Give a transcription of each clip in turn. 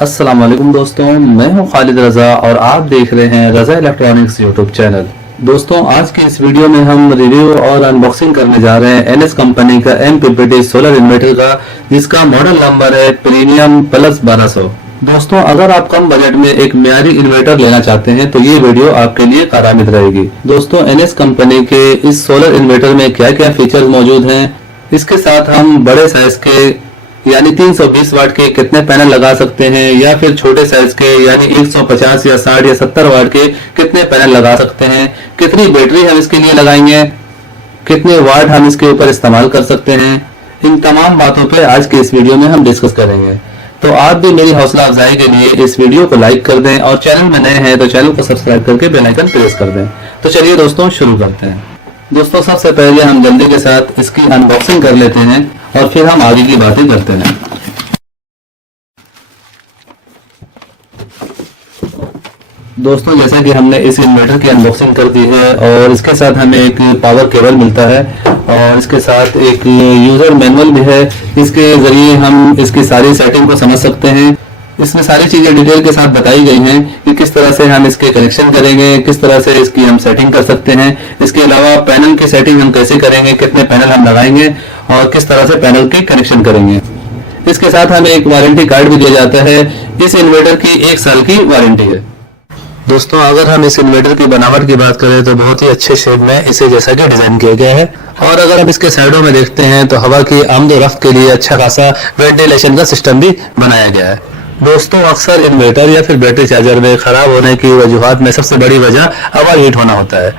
अस्सलाम वालेकुम दोस्तों, मैं हूं खालिद रजा और आप देख रहे हैं रजा इलेक्ट्रॉनिक्स यूट्यूब चैनल। दोस्तों, आज की इस वीडियो में हम रिव्यू और अनबॉक्सिंग करने जा रहे हैं एनएस कंपनी का MPPT सोलर इन्वर्टर का, जिसका मॉडल नंबर है प्रीमियम प्लस 1200। दोस्तों, अगर आप कम बजट में एक मियारी इन्वर्टर लेना चाहते हैं तो ये वीडियो आपके लिए कारआमद रहेगी। दोस्तों, एनएस कंपनी के इस सोलर इन्वर्टर में क्या क्या फीचर्स मौजूद हैं, इसके साथ हम बड़े साइज के यानी 320 वाट के कितने पैनल लगा सकते हैं या फिर छोटे साइज के यानी 150 या 60 या 70 वाट के कितने पैनल लगा सकते हैं, कितनी बैटरी हम इसके लिए लगाएंगे, कितने वाट हम इसके ऊपर इस्तेमाल कर सकते हैं, इन तमाम बातों पे आज के इस वीडियो में हम डिस्कस करेंगे। तो आप भी मेरी हौसला अफजाई के लिए इस वीडियो को लाइक कर दें और चैनल में नए हैं तो चैनल को सब्सक्राइब करके बेल आइकन प्रेस कर दें। तो चलिए दोस्तों, शुरू करते हैं। दोस्तों, सबसे पहले हम जल्दी के साथ इसकी अनबॉक्सिंग कर लेते हैं और फिर हम आगे की बातें करते हैं। दोस्तों, जैसा कि हमने इस इन्वर्टर की अनबॉक्सिंग कर दी है और इसके साथ हमें एक पावर केबल मिलता है और इसके साथ एक यूजर मैनुअल भी है। इसके जरिए हम इसकी सारी सेटिंग को समझ सकते हैं। इसमें सारी चीजें डिटेल के साथ बताई गई हैं कि किस तरह से हम इसके कनेक्शन करेंगे, किस तरह से इसकी हम सेटिंग कर सकते हैं। इसके अलावा पैनल की सेटिंग हम कैसे करेंगे, कितने पैनल हम लगाएंगे और किस तरह से पैनल के कनेक्शन करेंगे। इसके साथ हमें एक वारंटी कार्ड भी दिया जाता है। इस इन्वर्टर की 1 साल की वारंटी है। दोस्तों, अगर हम इस इन्वर्टर की बनावट की बात करें तो बहुत ही अच्छे शेप में इसे जैसा कि डिजाइन किया गया है और अगर हम इसके साइडों में देखते हैं तो हवा की आमद और रफ्त के लिए अच्छा खासा वेंटिलेशन का सिस्टम भी बनाया गया है। दोस्तों, अक्सर इन्वर्टर या फिर बैटरी चार्जर में खराब होने की वजूहात में सबसे बड़ी वजह ओवर हीट होना होता है।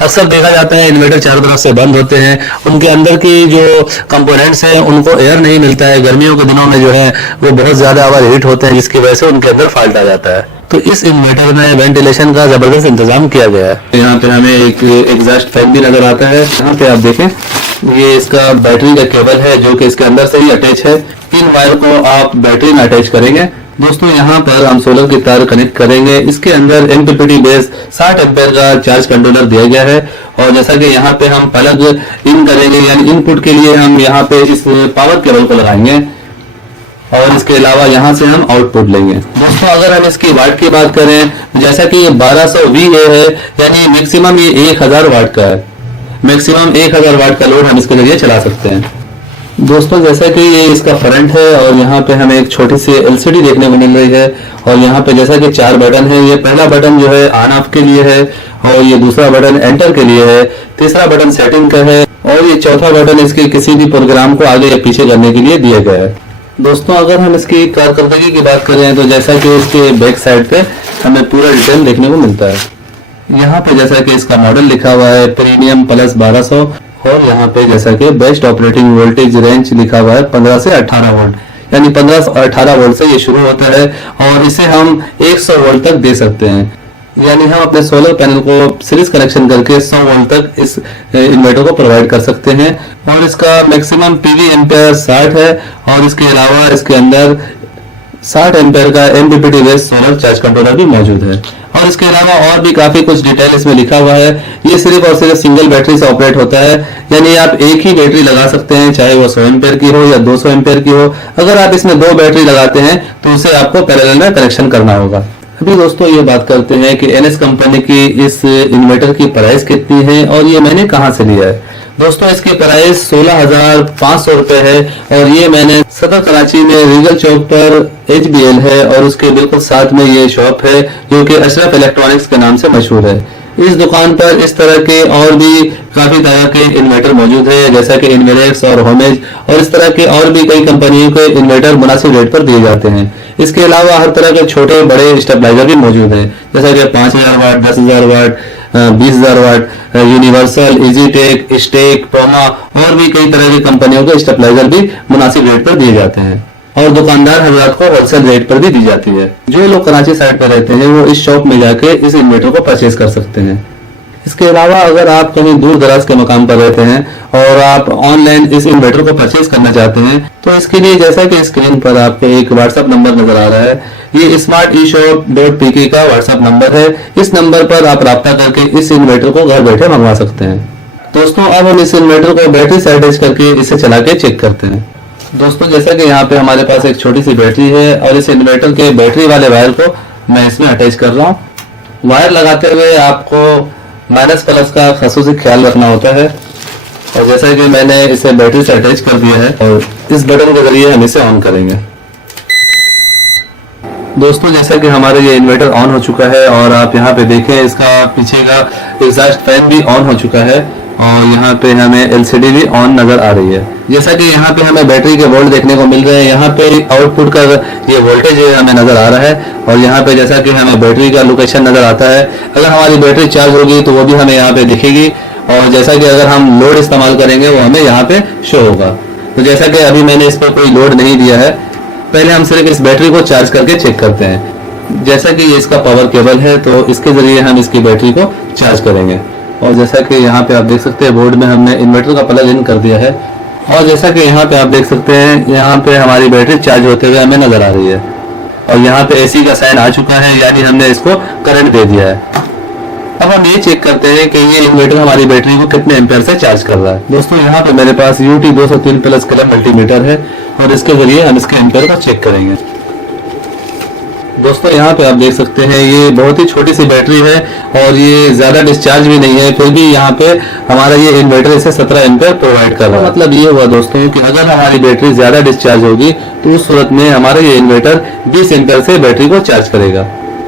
अक्सर देखा जाता है इन्वर्टर चारों तरफ से बंद होते हैं, उनके अंदर की जो कंपोनेंट्स हैं उनको एयर नहीं मिलता है। गर्मियों के दिनों में जो है वो बहुत ज्यादा ओवर हीट होते हैं, जिसकी वजह से उनके अंदर फॉल्ट आ जाता है। तो इस इन्वर्टर में वेंटिलेशन का जबरदस्त इंतजाम किया गया है। यहाँ पे हमें एक एग्जॉस्ट फैन भी नजर आता है। यहाँ पे आप देखें, ये इसका बैटरी का केबल है जो कि इसके अंदर से ही अटैच है। इन वायर को आप बैटरी में अटैच करेंगे। दोस्तों, यहाँ पर हम सोलर की तार कनेक्ट करेंगे। इसके अंदर MPPT बेस 60 एम्पेयर का चार्ज कंट्रोलर दिया गया है और जैसा कि यहाँ पे हम प्लग इन करेंगे यानी इनपुट के लिए हम यहाँ पे इस पावर केबल को लगाएंगे और इसके अलावा यहाँ से हम आउटपुट लेंगे। दोस्तों, अगर हम इसकी वाट की बात करें, जैसा कि ये 1200 VA है यानी मैक्सिमम ये 1000 वाट का है। मैक्सिमम 1000 वाट का लोड हम इसके जरिए चला सकते हैं। दोस्तों, जैसा कि ये इसका फ्रंट है और यहाँ पे हमें एक छोटी सी LCD देखने को मिल रही है और यहाँ पे जैसा कि 4 बटन है। ये पहला बटन जो है ऑन ऑफ के लिए है और ये दूसरा बटन एंटर के लिए है, तीसरा बटन सेटिंग का है और ये चौथा बटन इसके किसी भी प्रोग्राम को आगे या पीछे करने के लिए दिया गया है। दोस्तों, अगर हम इसकी कारकर्दगी की बात करें तो जैसा कि इसके बैक साइड पे हमें पूरा डिटेल देखने को मिलता है। यहाँ पे जैसा कि इसका मॉडल लिखा हुआ है प्रीमियम प्लस 1200 और यहाँ पे जैसा कि बेस्ट ऑपरेटिंग वोल्टेज रेंज लिखा हुआ है 15 से 18 वोल्ट यानी 15 से 18 वोल्ट से ये शुरू होता है और इसे हम 100 वोल्ट तक दे सकते हैं। यानी हम अपने सोलर पैनल को सीरीज कनेक्शन करके 100 वोल्ट तक इस इन्वर्टर को प्रोवाइड कर सकते हैं और इसका मैक्सिमम PV एम्पेयर 60 है और इसके अलावा इसके अंदर 60 एम्पेयर का MPPT base solar charge controller भी मौजूद है और इसके अलावा और भी काफी कुछ डिटेल इसमें लिखा हुआ है। ये सिर्फ और सिर्फ सिंगल बैटरी से ऑपरेट होता है यानी आप एक ही बैटरी लगा सकते हैं, चाहे वो 100 एम्पेयर की हो या 200 एम्पेयर की हो। अगर आप इसमें 2 बैटरी लगाते हैं तो उसे आपको पैरेलल में कनेक्शन करना होगा। अभी दोस्तों, ये बात करते हैं कि एनएस कंपनी की इस इन्वर्टर की प्राइस कितनी है और ये मैंने कहां से लिया है। दोस्तों, इसकी प्राइस 16,500 रुपए है और ये मैंने सदर कराची में रीगल चौक पर HBL है और उसके बिल्कुल साथ में ये शॉप है जो कि अशरफ इलेक्ट्रॉनिक्स के नाम से मशहूर है। इस दुकान पर इस तरह के और भी काफी तरह के इन्वर्टर मौजूद है, जैसा कि इन्वेलेक्स और होमेज और इस तरह के और भी कई कंपनियों के इन्वर्टर मुनासिब रेट पर दिए जाते हैं। इसके अलावा हर तरह के छोटे बड़े स्टेबलाइजर भी मौजूद है, जैसा कि 5000 वाट, 10,000 वाट, 20,000 वाट, यूनिवर्सल, इजीटेक, स्टेक, प्रोमा और भी कई तरह की कंपनियों के स्टेबलाइजर भी मुनासिब रेट पर दिए जाते हैं और दुकानदार हजरात को होलसेल रेट पर भी दी जाती है। जो लोग कराची साइड पर रहते हैं वो इस शॉप में जाके इस इन्वर्टर को परचेज कर सकते हैं। इसके अलावा अगर आप कहीं दूर दराज के मकाम पर रहते हैं और आप ऑनलाइन इस इन्वर्टर को परचेज करना चाहते हैं तो इसके लिए जैसा कि स्क्रीन पर आपको एक व्हाट्सएप नंबर नजर आ रहा है, ये smarteshop.pk का व्हाट्सएप नंबर है। इस नंबर पर आप राब्ता करके इस इन्वर्टर को घर बैठे मंगवा सकते हैं। दोस्तों, अब हम इस इन्वर्टर को बैटरी से अटैच करके इसे चला के चेक करते हैं। दोस्तों जैसा कि यहाँ पे हमारे पास एक छोटी सी बैटरी है और इस इन्वर्टर के बैटरी वाले वायर को मैं इसमें अटैच कर रहा हूँ। वायर लगाते हुए आपको माइनस प्लस का खासूसी ख्याल रखना होता है। और जैसा कि मैंने इसे बैटरी से अटैच कर दिया है और इस बटन के जरिए हम इसे ऑन करेंगे। दोस्तों जैसा कि हमारा ये इन्वर्टर ऑन हो चुका है और आप यहाँ पे देखें इसका पीछे का एग्जॉस्ट फैन भी ऑन हो चुका है और यहाँ पे हमें एलसीडी भी ऑन नजर आ रही है। जैसा कि यहाँ पे हमें बैटरी के वोल्ट देखने को मिल रहे हैं, यहाँ पे आउटपुट का ये वोल्टेज हमें नजर आ रहा है और यहाँ पे जैसा कि हमें बैटरी का लोकेशन नजर आता है। अगर हमारी बैटरी चार्ज होगी तो वो भी हमें यहाँ पे दिखेगी और जैसा कि अगर हम लोड इस्तेमाल करेंगे वो हमें यहाँ पे शो होगा। तो जैसा कि अभी मैंने इस पर कोई लोड नहीं दिया है, पहले हम सिर्फ इस बैटरी को चार्ज करके चेक करते हैं। जैसा कि ये इसका पावर केबल है तो इसके जरिए हम इसकी बैटरी को चार्ज करेंगे। और जैसा कि यहाँ पे आप देख सकते हैं बोर्ड में हमने इन्वर्टर का प्लग इन कर दिया है और जैसा कि यहाँ पे आप देख सकते हैं यहाँ पे हमारी बैटरी चार्ज होते हुए हमें नजर आ रही है और यहाँ पे एसी का साइन आ चुका है, यानी हमने इसको करंट दे दिया है। अब हम ये चेक करते हैं कि ये इन्वर्टर हमारी बैटरी को कितने एम्पेयर से चार्ज कर रहा है। दोस्तों यहाँ पे मेरे पास UT 203 प्लस कलर मल्टीमीटर है और इसके जरिए हम इसके एम्पेयर को चेक करेंगे। दोस्तों यहाँ पे आप देख सकते हैं ये बहुत ही छोटी सी बैटरी है और ये ज्यादा डिस्चार्ज भी नहीं है, फिर भी यहाँ पे हमारा ये इन्वर्टर इसे 17 एम्पेयर प्रोवाइड कर रहा है। मतलब ये हुआ दोस्तों कि अगर हमारी बैटरी ज्यादा डिस्चार्ज होगी तो उस सूरत में हमारा ये इन्वर्टर 20 एम्पेयर से बैटरी को चार्ज करेगा।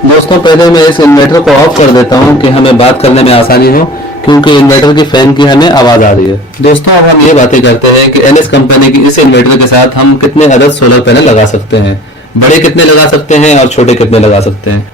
दोस्तों पहले मैं इस इन्वर्टर को ऑफ कर देता हूँ कि हमें बात करने में आसानी हो, क्योंकि इन्वर्टर की फैन की हमें आवाज आ रही है। दोस्तों अब हम ये बातें करते हैं कि NS कंपनी की इस इन्वर्टर के साथ हम कितने अदद सोलर पैनल लगा सकते हैं, बड़े कितने लगा सकते हैं और छोटे कितने लगा सकते हैं।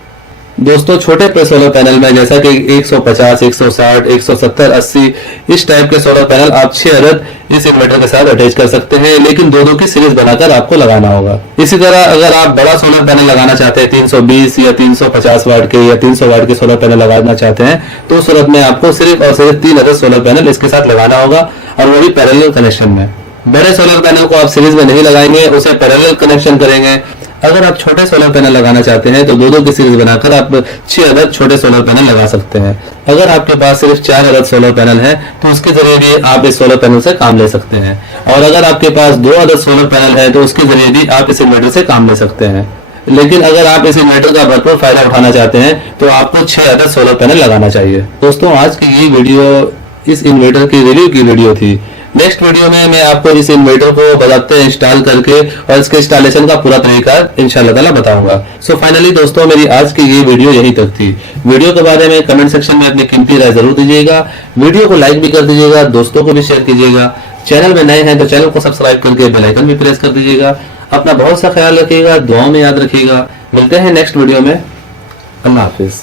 दोस्तों छोटे पे सोलर पैनल में जैसा कि 150, 160, 170, 80 इस टाइप के सोलर पैनल आप 6 अदद इस इन्वर्टर के साथ अटैच कर सकते हैं, लेकिन दो की सीरीज बनाकर आपको लगाना होगा। इसी तरह अगर आप बड़ा सोलर पैनल लगाना चाहते हैं 320 या 350 वाट के या 300 वाट के सोलर पैनल लगाना चाहते हैं तो उस सूरत में आपको सिर्फ और सिर्फ 3 अदद सोलर पैनल इसके साथ लगाना होगा और वो भी पैरेलल कनेक्शन में। बड़े सोलर पैनल को आप सीरीज में नहीं लगाएंगे, उसे पैरेलल कनेक्शन करेंगे। अगर आप छोटे सोलर पैनल लगाना चाहते हैं तो दो की सीरीज बनाकर आप 6 अदद छोटे सोलर पैनल लगा सकते हैं। अगर आपके पास सिर्फ 4 अदद सोलर पैनल है तो उसके जरिए भी आप इस सोलर पैनल से काम ले सकते हैं और अगर आपके पास 2 अदद सोलर पैनल है तो उसके जरिए भी आप इस इन्वर्टर से काम ले सकते हैं। लेकिन अगर आप इस इन्वर्टर का भरपूर फायदा उठाना चाहते हैं तो आपको 6 अदद सोलर पैनल लगाना चाहिए। दोस्तों आज की ये वीडियो इस इन्वर्टर की रिव्यू की वीडियो थी। नेक्स्ट वीडियो में मैं आपको इस इन्वर्टर को बजाते इंस्टॉल करके और इसके इंस्टॉलेशन का पूरा तरीका इंशाल्लाह ताला बताऊंगा। सो फाइनली दोस्तों मेरी आज की ये वीडियो यहीं तक थी। वीडियो के बारे में कमेंट सेक्शन में अपनी कीमती राय जरूर दीजिएगा। वीडियो को लाइक भी कर दीजिएगा, दोस्तों को भी शेयर कीजिएगा। चैनल में नए हैं तो चैनल को सब्सक्राइब करके बेल आइकन भी प्रेस कर दीजिएगा। अपना बहुत सा ख्याल रखिएगा, दुआओं में याद रखिएगा। मिलते हैं नेक्स्ट वीडियो में। अल्लाह हाफिज।